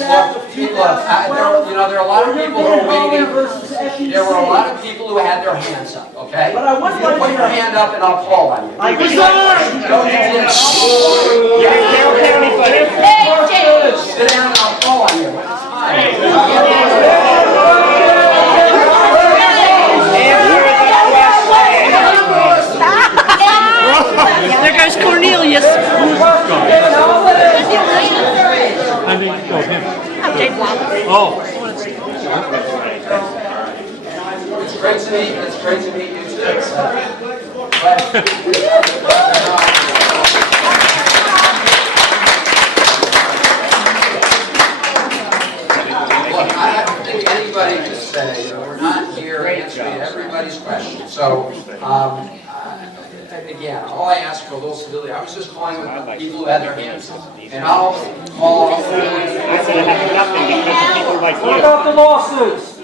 there are a lot of people who are waiting. There were a lot of people who had their hands up, okay? But I would You put your hand up and I'll call on you. I resign! Don't you dare. Sit down and I'll call on you. It's fine. There goes Cornelius. I think him. Oh. It's great to meet you. It's great to meet you too. Look, I don't think anybody can say, we're not here answering everybody's questions. So, again, all I ask for a little civility. I was just calling with people who had their hands up. And I'll call. I said I have nothing because of people like What you. about the lawsuits?